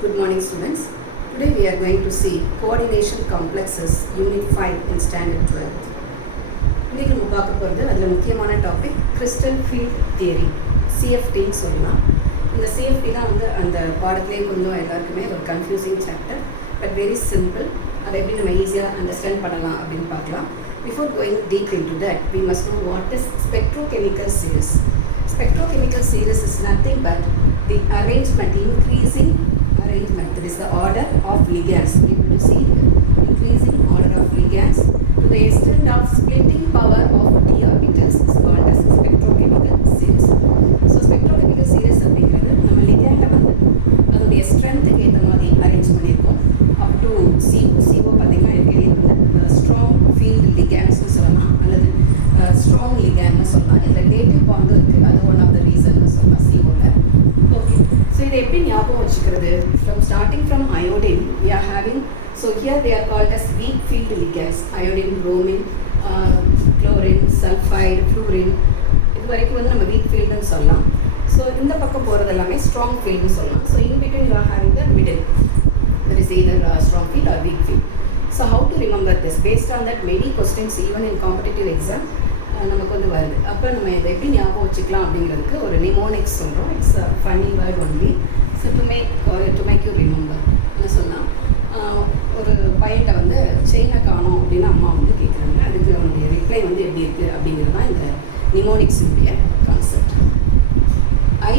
Good morning, students. Today we are going to see coordination complexes unit 5 in standard 12th. இன்னைக்கு நம்ம பார்க்க போகிறது அதில் முக்கியமான டாபிக் கிறிஸ்டல் ஃபீல்ட் தியரி, CFTன்னு சொல்லலாம். இந்த CFT தான் அந்த பாடத்திலே கொஞ்சம் எல்லாருக்குமே ஒரு confusing chapter, but very simple. அதை எப்படி நம்ம ஈஸியாக அண்டர்ஸ்டாண்ட் பண்ணலாம் அப்படின்னு பார்க்கலாம். Before going deep into that, we must know what is spectrochemical series. Spectrochemical series is nothing but the arrangement, increasing arrangement, that is the order of ligands. We will see increasing order of ligands to the extent of splitting power of d orbitals is called as spectrochemical series. So spectrochemical series அப்படிங்கிறது நம்ம லிகேண்டை அதனுடைய ஸ்ட்ரென்த்துக்கு ஏற்ற மாதிரி arrange பண்ணியிருக்கோம். Up to CO பார்த்தீங்கன்னா இருக்கிறது strong field லிகேண்ட்ஸ்னு சொல்லலாம், அல்லது ஸ்ட்ராங் லிகேண்ட்னு சொல்லலாம். இதில் நேட்டிவ் பாண்டு இருக்குது, அது ஒன் ஆஃப் த ரீசன்னு சொல்லலாம் CO. ஓகே, ஸோ இதை எப்படி ஞாபகம் வச்சுக்கிறது? Starting from iodine, we are having, so here they are called as weak field ligands: iodine, bromine, chlorine, sulfide, fluorine. இது வரைக்கும் நம்ம weak field னு சொல்லலாம். ஸோ இந்த பக்கம் போகிறது எல்லாமே strong field னு சொல்லலாம். So in between you are having the middle, that is either strong field or weak field. So how to remember this? Based on that, many questions even in competitive exam நமக்கு வருது. அப்போ நம்ம இதை எப்படி ஞாபகம் வச்சுக்கலாம் அப்படிங்கிறதுக்கு ஒரு நிமோனிக்ஸ் சொல்கிறோம். It's a funny word only. So to make you remember என்ன சொன்னால், ஒரு பையன்கிட்ட செயினை காணோம் அப்படின்னு அம்மா கேட்குறாங்க. அதுக்கு அவனுடைய ரிப்ளை எப்படி இருக்குது அப்படிங்கிறது தான் இந்த நிமோனிக்ஸினுடைய கான்செப்ட். ஐ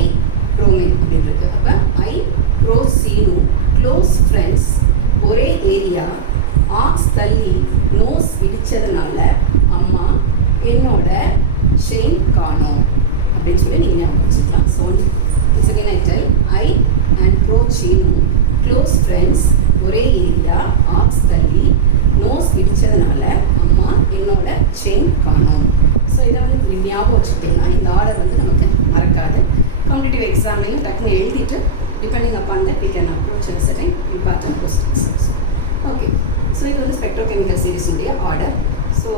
ப்ரோமின் அப்படின்றது. அப்போ I bro Seenu close friends, ஒரே ஏரியா, ஆக்ஸ் தள்ளி நோஸ் இடித்ததுனால அம்மா என்னோட செயின் காணோம் அப்படின்னு சொல்லி நீங்கள் ஞாபகம் வச்சுக்கலாம். So second I tell I and bro Seenu close friends, ஒரே ஏரியா, ஆக்ஸ் தள்ளி நோஸ் இடித்ததுனால அம்மா என்னோட செயின் காணோம். ஸோ இதை நீங்கள் ஞாபகம் வச்சுக்கிட்டிங்கன்னா இந்த ஆர்டர் நமக்கு மறக்காது. காம்படிட்டிவ் எக்ஸாம்லையும் டக்குன்னு எழுதிட்டு depending upon that we can approach a second important questions. Okay, so இது ஸ்பெக்ட்ரோகெமிக்கல் சீரிஸுடைய order. So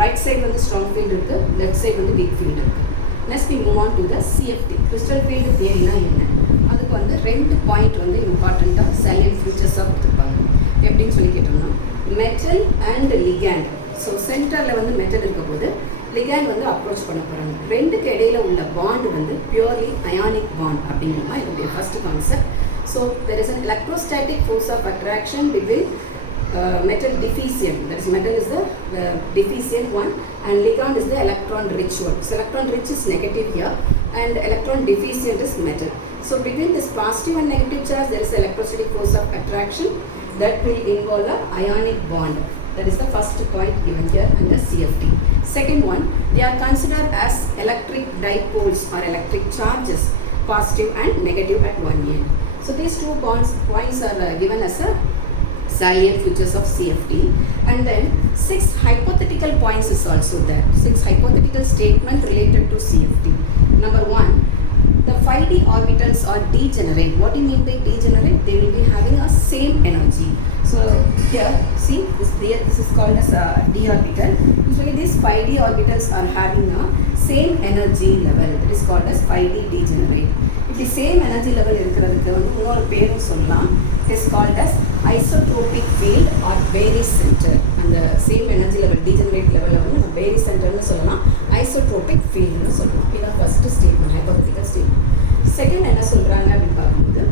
right side strong field இருக்குது, லெஃப்ட் சைடு வீக் ஃபீல்டு இருக்குது. Next we move on to the CFT, crystal field தியரினா என்ன? அதுக்கு ரெண்டு point இம்பார்ட்டண்ட்டாக silent ஃபியூச்சர்ஸாக கொடுத்துருப்பாங்க. எப்படின்னு சொல்லி கேட்டோம்னா, மெட்டல் அண்ட் லிகேண்ட். ஸோ சென்டரில் மெட்டல் இருக்க போது லிகேண்ட் அப்ரோச் பண்ண போகிறாங்க. ரெண்டுக்கு இடையில உள்ள பாண்டு பியூர்லி அயானிக் பாண்ட் அப்படிங்கிறது தான் இதனுடைய first concept. So there is an electrostatic force of attraction between metal deficient, that is metal is the deficient one and ligand is the electron rich one. So electron rich is negative here and electron deficient is metal. So between this positive and negative charge there is electrostatic force of attraction that will involve a ionic bond. That is the first point given here in the CFT. Second one, they are considered as electric dipoles or electric charges, positive and negative at one end. So these two points are given as a salient features of CFT, and then 6 hypothetical points is also there. 6 hypothetical statement related to CFT. Number 1, the 5d orbitals are degenerate. What do you mean by degenerate? They will be having a same energy. So here see this is called as a d orbital. Usually these 5d orbitals are having a same energy level, that is called as 5d degenerate. இப்படி same energy level இருக்கிறதுக்கு இன்னொரு பேரும் சொல்லலாம். It is called as isotropic field or barycentre. அந்த same energy level degenerate லெவலில் நம்ம பேரி சென்டர்னு சொல்லலாம், ஐசோட்ரோபிக் ஃபீல்டுன்னு சொல்லலாம். இதுதான் first statement, hypothetical statement. Second என்ன சொல்கிறாங்க அப்படின்னு பார்க்கும்போது,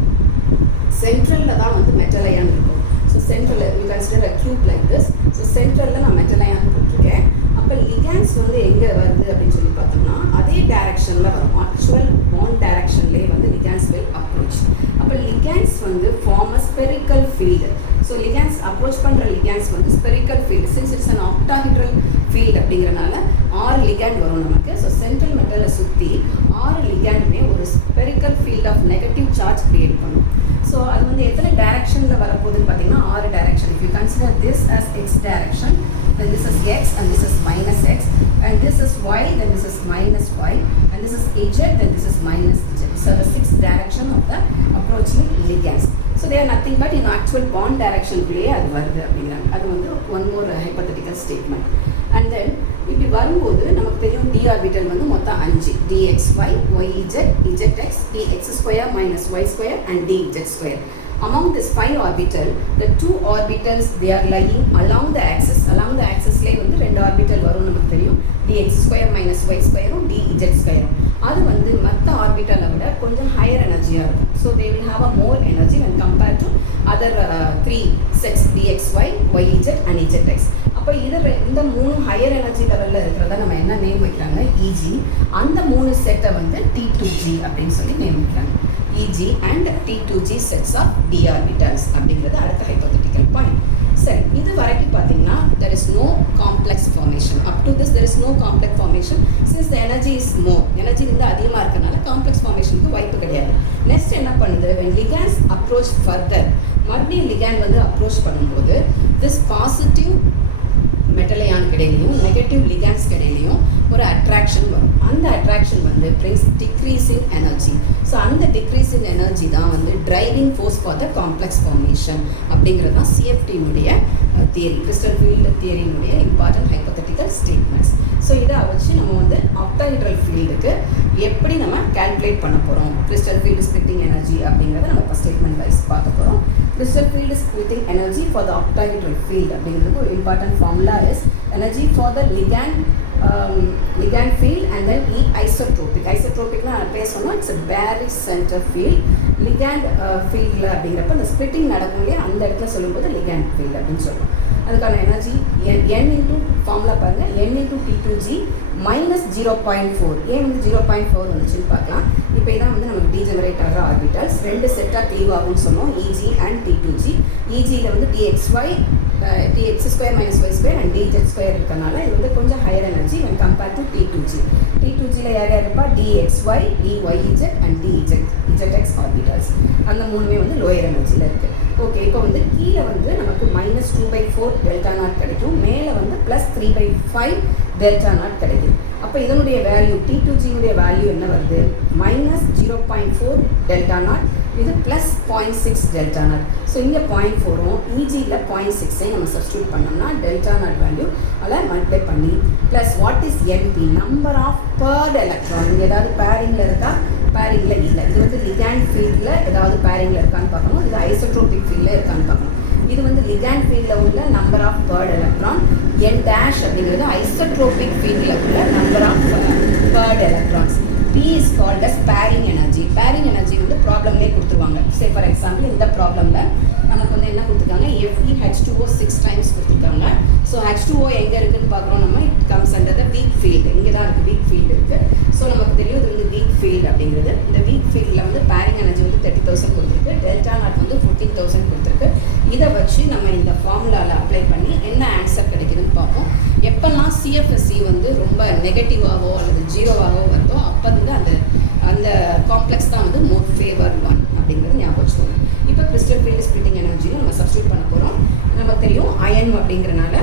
சென்ட்ரலில் தான் மெட்டல் அயான் இருக்கும். ஸோ சென்ட்ரலில் you consider a cube like this. So சென்ட்ரலில் நான் மெட்டல் அயான் போட்டிருக்கேன். அப்போ லிகேண்ட்ஸ் எங்கே வருது அப்படின்னு சொல்லி பார்த்தோம்னா அதே டைரக்ஷனில் வரும். ஆக்சுவல் பாண்ட் டைரக்ஷன்லேயே லிகேண்ட்ஸ் வில் அப்ரோச். அப்போ ligands form a spherical field. So ligands approach பண்ணுற ligands spherical field. Since it's an octahedral field அப்படிங்கிறனால 6 லிகேண்ட் வரும் நமக்கு. ஸோ சென்ட்ரல் மெட்டலை சுற்றி 6 லிகேண்டுமே ஒரு spherical field of negative charge create பண்ணும். ஸோ அது எத்தனை டைரக்ஷனில் வரப்போகுதுன்னு பார்த்தீங்கன்னா 6 direction. If you consider this as x direction, then this is x and this is minus x, and this is y, then this is minus y, and this is z, then this is minus z. So the 6th direction of the approaching ligands. So they are nothing but in actual bond direction குள்ளேயே அது வருது அப்படிங்கிறாங்க. அது one more hypothetical statement. And then இப்படி வரும்போது நமக்கு தெரியும் d orbital மொத்தம் 5, dxy, yz, zx, dx square minus y square and dz square. Among this 5 orbital, the 2 orbitals they are lying along the axis. Along the axis லே வந்து 2 orbital வரும் நமக்கு தெரியும். dx square minus y square dz square. அது வந்து மற்ற ஆர்பிட்டலை விட கொஞ்சம் higher எனர்ஜியாக இருக்கும். So they will have a more energy when compared to other 3 sets dxy, yz and zx. அப்போ இந்த 3 ஹையர் எனர்ஜி லெவலில் இருக்கிறத நம்ம என்ன நேம் வைக்கிறாங்க, இஜி. அந்த 3 செட்டை வந்து T2g அப்படின்னு சொல்லி நேம் வைக்கிறாங்க. E g and T2g sets of d orbitals அப்படிங்கிறது அடுத்த ஹைப்போதெட்டிக்கல் பாயிண்ட். சரி, இது வரைக்கும் பார்த்தீங்கன்னா there is no complex formation. Up to this there is no complex formation since the energy is more. Energy வந்து அதிகமாக இருக்கனால காம்ப்ளெக்ஸ் ஃபார்மேஷனுக்கு வாய்ப்பு கிடையாது. நெக்ஸ்ட் என்ன பண்ணுது, when ligands approach further, மறுபடியும் லிகாண்ட் வந்து அப்ரோச் பண்ணும்போது this பாசிட்டிவ் மெட்டல் அயான் கிடையிலையும் நெகட்டிவ் லிகாண்ட்ஸ் கிடையிலையும் ஒரு அட்ராக்ஷன் வரும். அந்த அட்ராக்ஷன் வந்து brings decreasing energy. ஸோ அந்த டிக்ரீஸிங் எனர்ஜி தான் வந்து driving force for the complex formation அப்படிங்கிறது தான் சிஎஃப்டியினுடைய தியரி, கிறிஸ்டல் ஃபீல்டு தியரியினுடைய இம்பார்ட்டன்ட் ஹைப்போதெட்டிக்கல் ஸ்டேட்மெண்ட்ஸ். ஸோ இதை வச்சு நம்ம வந்து ஆக்டாஹெட்ரல் ஃபீல்டுக்கு எப்படி நம்ம கால்குலேட் பண்ண போகிறோம், கிறிஸ்டல் ஃபீல்டு ஸ்பிளிட்டிங் எனர்ஜி அப்படிங்கிறத நம்ம இப்போ ஸ்டேட்மெண்ட் வைஸ் பார்க்க போகிறோம். Crystal field splitting energy for the octahedral field அப்படிங்கிறதுக்கு ஒரு important formula is energy for the ligand field and then isotropic. Isotropicனா பேசணும், it's a barrier center field. ligand fieldல அப்படிங்கிறப்ப அந்த ஸ்பிளிட்டிங் நடக்கும் இல்லையா, அந்த இடத்துல சொல்லும்போது ligand field அப்படின்னு சொல்லுவோம். அதுக்கான எனர்ஜி n இன்டூ ஃபார்முலா பாருங்கள், n இன்டூ T2g மைனஸ் 0.4. ஏன் வந்து 0.4 வந்துச்சுன்னு பார்க்கலாம். இப்போ இதான் வந்து நமக்கு டீஜெனரேட் ஆகிற ஆர்பிட்டல்ஸ். 2 செட்டாக தீவாகும்னு சொன்னோம், இஜி அண்ட் T2g. இஜியில் வந்து dxy dx square minus y square and dz square இருக்கனால இது வந்து கொஞ்சம் higher energy when compared to T2g. T2gல யார் யார் இருப்பா, dxy, dyz and dzx orbitals. அந்த மூணுமே வந்து லோயர் எனர்ஜியில் இருக்குது. ஓகே, இப்போ வந்து கீழே வந்து நமக்கு மைனஸ் 2/4 டெல்டா நாட் கிடைக்கும், மேலே வந்து ப்ளஸ் 3/5 டெல்டா நாட் கிடைக்கும். அப்போ இதனுடைய வேல்யூ T2gனுடைய வேல்யூ என்ன வருது, மைனஸ் 0.4 டெல்டா நாட், இது ப்ளஸ் 0.6 டெல்டா நாட். ஸோ இங்கே 0.4ம் இஜியில் 0.6ஐயும் நம்ம சப்ஸ்டியூட் பண்ணோம்னா டெல்டா நாட் வேல்யூ அதில் மல்டிப்ளை பண்ணி plus what is NP, number of paired electron. இங்கே ஏதாவது பேரிங்கில் இருக்கா, பேரிங்கில் இல்லை. இது வந்து லிகாண்ட் ஃபீல்டில் ஏதாவது பேரிங்கில் இருக்கான்னு பார்க்கணும், இது ஐசோட்ரோபிக் ஃபீல்டில் இருக்கான்னு பார்க்கணும். இது வந்து லிகாண்ட் ஃபீல்டில் உள்ள number of paired electron, N dash அப்படிங்கிறது ஐசோட்ரோபிக் ஃபீல்டில் உள்ள number of paired electrons. P is called as pairing energy. Pairing energy வந்து ப்ராப்ளம்லேயே கொடுத்துருவாங்க. சே ஃபார் எக்ஸாம்பிள் இந்த ப்ராப்ளமில் நமக்கு வந்து என்ன கொடுத்துருக்காங்க, FeH2O 6 டைம்ஸ் கொடுத்துருக்காங்க. ஸோ H2O எங்கே இருக்குதுன்னு பார்க்குறோம் நம்ம, it comes under the week field. இங்கே தான் இருக்குது, வீக் ஃபீல்டு இருக்குது. ஸோ நமக்கு தெரியும் இது வந்து வீக் ஃபீல்டு அப்படிங்கிறது. இந்த வீக் ஃபீல்டில் வந்து பேரிங் எனர்ஜி வந்து 30,000 கொடுத்துருக்கு, டெல்டா நாட் வந்து 14,000 கொடுத்துருக்கு. இதை வச்சு நம்ம இந்த ஃபார்முலாவில் அப்ளை பண்ணி என்ன ஆன்சர் கிடைக்குதுன்னு பார்ப்போம். எப்போல்லாம் சிஎஃப்எஸ்சி வந்து ரொம்ப நெகட்டிவாகவோ அல்லது ஜீரோவாகவோ வருதோ அப்போ வந்து அந்த காம்ப்ளெக்ஸ் தான் வந்து மோர் ஃபேவர் ஒன் அப்படிங்கிறது ஞாபகம் வச்சுக்கோங்க. இப்போ கிறிஸ்டல் ஃபீல்டு ஸ்பிளிட்டிங் எனர்ஜியை நம்ம சப்ஸ்டியூட் பண்ண போகிறோம். நமக்கு தெரியும் அயன் அப்படிங்கிறனால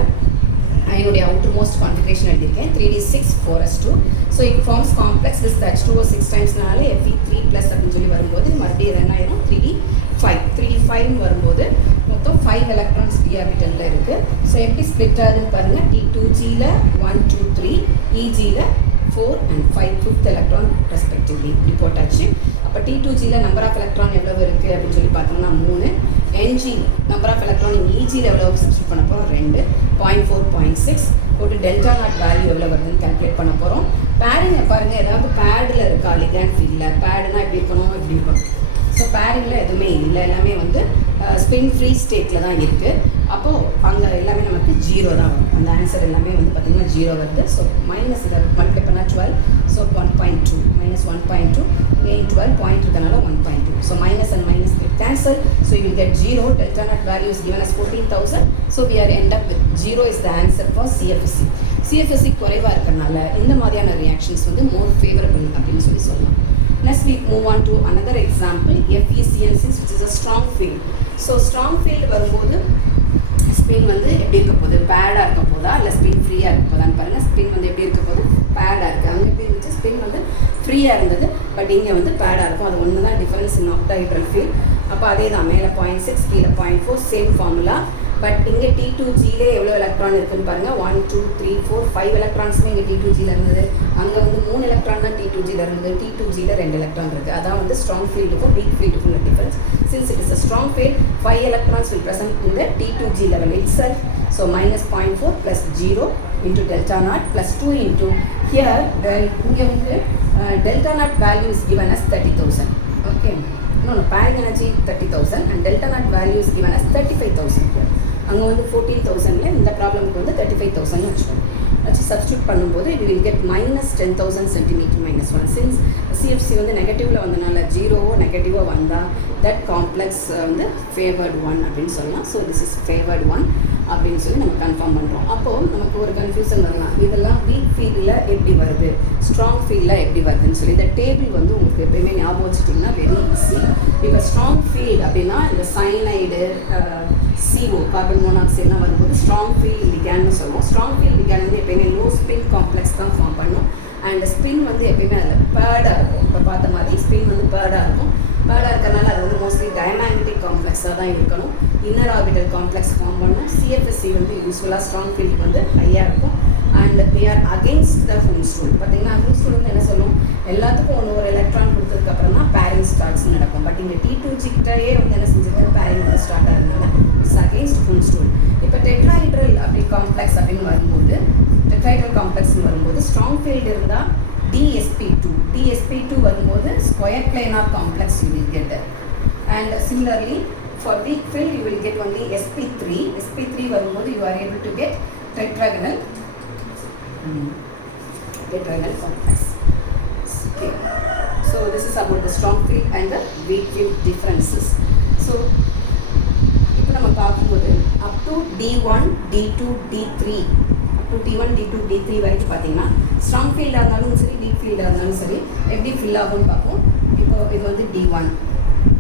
அயனுடைய அவுட்டர் மோஸ்ட் கான்ஃபிகரேஷன் எழுதியிருக்கேன், 3d6 4s2. So it forms complex with H2O 6 டைம்ஸ்னால Fe3+ அப்படின்னு சொல்லி வரும்போது மறுபடியும் என்ன ஆயிரும், 3d5 வரும்போது மொத்தம் 5 எலக்ட்ரான்ஸ் டி ஆர்பிட்டலில் இருக்குது. ஸோ எப்படி ஸ்ப்ளிட் ஆகுதுன்னு பாருங்கள், T2gல 1 2 3, EGல 4 and 5 5th electron respectively report ஆச்சு. அப்போ T2gல நம்பர் ஆஃப் எலக்ட்ரான் எவ்வளவு இருக்குது அப்படின்னு சொல்லி பார்த்தோம்னா 3. NG நம்பர் ஆஃப் எலக்ட்ரான் EGல எவ்வளோ சப்ஸ்டியூட் பண்ண போகிறோம், 2. 0.4 0.6 போட்டு டெல்டா நாட் வேல்யூ எவ்வளோ வருதுன்னு கால்குலேட் பண்ண போகிறோம். பேரிங்கை பாருங்கள், ஏதாவது பேடில் இருக்கா லிகாண்ட் ஃபீல்டில், பேடுனா எப்படி இருக்கணும், எப்படி இருக்கணும். ஸோ பேரிங்கில் எதுவுமே இல்லை, எல்லாமே வந்து ஸ்பின் ஃப்ரீ ஸ்டேட்டில் தான் இருக்குது. அப்போது அங்கே எல்லாமே நமக்கு 0 தான் வரும். அந்த ஆன்சர் எல்லாமே வந்து பார்த்திங்கன்னா 0 வருது. ஸோ மைனஸ் இதை மல்டிப்ளை பண்ணால் 12. ஸோ 1.2 மைனஸ் 1.2 again 12 பாயிண்ட் இருக்கனால 1.2. So minus and minus cancel. So you will get 0. Delta naught value is given as 14,000. So we are end up with 0 is the answer for CFSC. CFSC குறைவாக இருக்கிறனால இந்த மாதிரியான reactions வந்து மோர் favourable அப்படின்னு சொல்லலாம். Next we move on to another example, FeCN6 which is a strong field. So strong field வரும்போது spin வந்து எப்படி இருக்க போகுது, பேடாக இருக்க போதா இல்லை ஸ்பின் ஃப்ரீயாக இருக்க போதான்னு பாருங்கள். ஸ்பின் வந்து எப்படி இருக்க போகுது, பேடாக இருக்குது. அங்கே எப்படி இருந்துச்சு, ஸ்பின் வந்து ஃப்ரீயாக இருந்தது, பட் இங்கே வந்து பேடாக இருக்கும். அது ஒன்று தான் டிஃபரன்ஸ் இன் ஆக்டாஹெட்ரல் ஃபீல்ட். அப்போ அதே தான், மேலே 0.6 கீழே 0.4, சேம் ஃபார்முலா. பட் இங்கே T2Gலே எவ்வளோ எலக்ட்ரான் இருக்குன்னு பாருங்கள். 1 2 3 4 5 எலக்ட்ரான்ஸுமே இங்கே T2Gல இருந்தது. அங்கே வந்து 3 எலக்ட்ரான் தான் T2Gல இருந்தது. T2Gல 2 எலக்ட்ரான் இருக்குது. அதான் வந்து ஸ்ட்ராங் ஃபீல்டுக்கும் வீக் ஃபீல்டுக்கும் உள்ள difference. Since it is a strong field, 5 electrons will present in the T2G level itself. So minus 0.4 plus 0 into delta naught plus 2 into here delta naught value is given as 30,000. Okay. No, pairing energy 30,000 and delta naught value is given as 35,000 here. அங்கே வந்து 14,000ல இந்த ப்ராப்ளம்க்கு வந்து 35,000 வச்சுக்கோங்க. வச்சு substitute பண்ணும்போது இது will get minus 10,000 centimeter minus 1. Since CFC வந்து நெகட்டிவில் வந்தனால ஜீரோவோ நெகட்டிவாக வந்தால் தட் காம்ப்ளெக்ஸ் வந்து ஃபேவர்டு 1 அப்படின்னு சொல்லலாம். ஸோ திஸ் இஸ் ஃபேவர்டு 1 அப்படின்னு சொல்லி நம்ம கன்ஃபார்ம் பண்ணுறோம். அப்போது நமக்கு ஒரு கன்ஃபியூஷன் வரலாம், இதெல்லாம் வீக் ஃபீல்டில் எப்படி வருது, ஸ்ட்ராங் ஃபீல்டில் எப்படி வருதுன்னு சொல்லி. இந்த டேபிள் வந்து உங்களுக்கு எப்பயுமே ஞாபகம் வச்சுட்டிங்கன்னா வெரி ஈஸி. இப்போ ஸ்ட்ராங் ஃபீல்டு அப்படின்னா இந்த சைனைடு CO கார்பன் மோனாக்சைட்லாம் வரும்போது ஸ்ட்ராங் ஃபீல்ட் லிகேண்ட்னு சொல்லுவோம். ஸ்ட்ராங் ஃபீல்ட் லிகேண்ட் வந்து எப்பயுமே லோ ஸ்பின் காம்ப்ளெக்ஸ் தான் ஃபார்ம் பண்ணும். அண்ட் ஸ்பின் வந்து எப்பயுமே அதில் பேர்டாக இருக்கும். இப்போ பார்த்த மாதிரி ஸ்பின் வந்து பேர்டாக இருக்கும். பேர்டாக இருக்கிறனால அது வந்து மோஸ்ட்லி டயமேக்னெட்டிக் காம்ப்ளெக்ஸாக தான் இருக்கணும். இன்னர் ஆர்பிட்டல் காம்ப்ளெக்ஸ் ஃபார்ம் பண்ணணும். CFSC வந்து யூஸ்ஃபுல்லாக ஸ்ட்ராங் ஃபீல்டு வந்து ஹையாக இருக்கும். And we are against the Hund's rule. பார்த்தீங்கன்னா Hund's rule வந்து என்ன சொல்லும், எல்லாத்துக்கும் ஒரு எலக்ட்ரான் கொடுத்ததுக்கப்புறம் தான் பேரிங் ஸ்டார்ட்ஸ் நடக்கும். பட் இங்கே T2G கிட்டே வந்து என்ன செஞ்சிருக்கு, பேரிங் வந்து ஸ்டார்ட் ஆகிறதுனால இட்ஸ் அகெயின்ஸ்ட் Hund's rule. இப்போ டெட்ராஹைட்ரல் அப்படி காம்ப்ளெக்ஸ் அப்படின்னு வரும்போது டெட்ராஹைட்ரல் காம்ப்ளெக்ஸ்னு வரும்போது ஸ்ட்ராங் ஃபீல்டு இருந்தால் DSP2 வரும்போது square planar complex you will get. And similarly for week field you will get only SP3 வரும்போது you are able to get tetragonal complex. Okay. So this is about the strong field and the weak field differences. So இப்போ நம்ம பார்க்கும்போது up to D1, D2, D3 up to D1, D2, D3 வரைக்கும் பார்த்தீங்கன்னா strong ஃபீல்டாக இருந்தாலும் சரி week ஃபீல்டாக இருந்தாலும் சரி எப்படி ஃபில் ஆகும்னு பார்ப்போம். இப்போ இது வந்து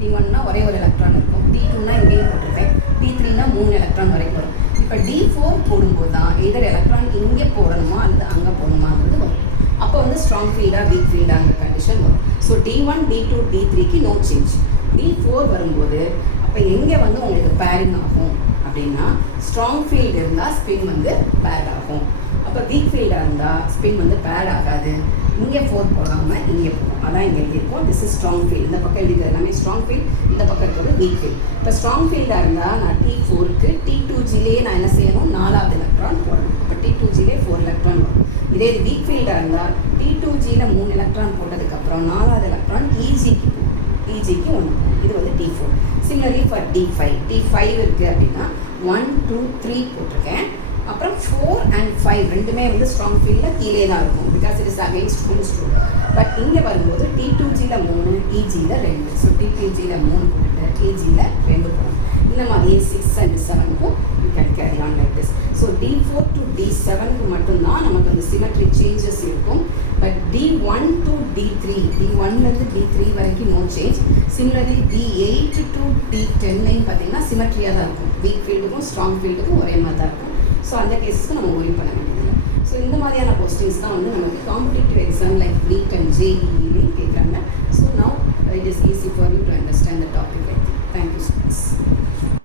D1னா ஒரே ஒரு எலக்ட்ரான் இருக்கும். D2னா இங்கேயும் போட்டிருக்கேன். D3னா 3 எலக்ட்ரான் வரைக்கும் வரும். இப்போ D4 போடும்போது தான் எதர் எலக்ட்ரான் இங்கே போடணுமா அல்லது அங்கே போடணுமாங்கிறது வரும். அப்போ வந்து ஸ்ட்ராங் ஃபீல்டாக வீக் ஃபீல்டாங்கிற கண்டிஷன் வரும். ஸோ D1, D2, D3க்கு நோ சேஞ்ச். D4 வரும்போது அப்போ எங்கே வந்து உங்களுக்கு பேரிங் ஆகும் அப்படின்னா ஸ்ட்ராங் ஃபீல்டு இருந்தால் ஸ்பின் வந்து பேட் ஆகும். அப்போ வீக் ஃபீல்டாக இருந்தால் ஸ்பின் வந்து பேட் ஆகாது. இங்கே 4 போடாமல் இங்கே போகும். அதான் இங்கே எழுதியிருக்கோம். This is strong field. இந்த பக்கம் எழுதிக்கிறது எல்லாமே ஸ்ட்ராங் ஃபீல்ட், இந்த பக்கம் இருக்கிறது வீக் ஃபீல்ட். இப்போ ஸ்ட்ராங் ஃபீல்டாக இருந்தால் நான் T4க்கு T2Gலேயே நான் என்ன செய்யணும், 4வது எலக்ட்ரான் போடணும். இப்போ T2Gலே 4 எலக்ட்ரான் வரும். இதே இது வீக் ஃபீல்டாக இருந்தால் T2Gல 3 எலக்ட்ரான் போட்டதுக்கப்புறம் 4வது எலக்ட்ரான் EGக்கு 1 போகும். இது வந்து D4. சிமிலர்லி ஃபார் D5 இருக்குது அப்படின்னா 1 2 3 போட்டிருக்கேன். அப்புறம் 4 and 5 ரெண்டுமே வந்து ஸ்ட்ராங் ஃபீல்டில் கீழே தான் இருக்கும். Because it is against Hund's rule. But இங்கே வரும்போது T2Gல 3, EGல 2. ஸோ T2Gல 3 போட்டுட்டு EGல 2 போடும். இந்த மாதிரியே 6 and 7க்கும் you can carry on like this. So D4 to D7க்கு மட்டும்தான் நமக்கு அந்த சிமெட்ரி சேஞ்சஸ் இருக்கும். பட் D1 to D1லேருந்து D3 வரைக்கும் no change. Similarly D8 to D10லையும் பார்த்தீங்கன்னா சிமெட்ரியாக தான் இருக்கும். வீக் ஃபீல்டுக்கும் ஸ்ட்ராங் ஃபீல்டுக்கும் ஒரே மாதிரி தான் இருக்கும். ஸோ அந்த கேஸஸ்க்கு நம்ம ஒரி பண்ண வேண்டியதில்லை. ஸோ இந்த மாதிரியான கொஸ்டின்ஸ் தான் வந்து நமக்கு competitive exam like NEET and JEE கேட்குறாங்க. So now it is easy for you to understand the topic. Thank you so much.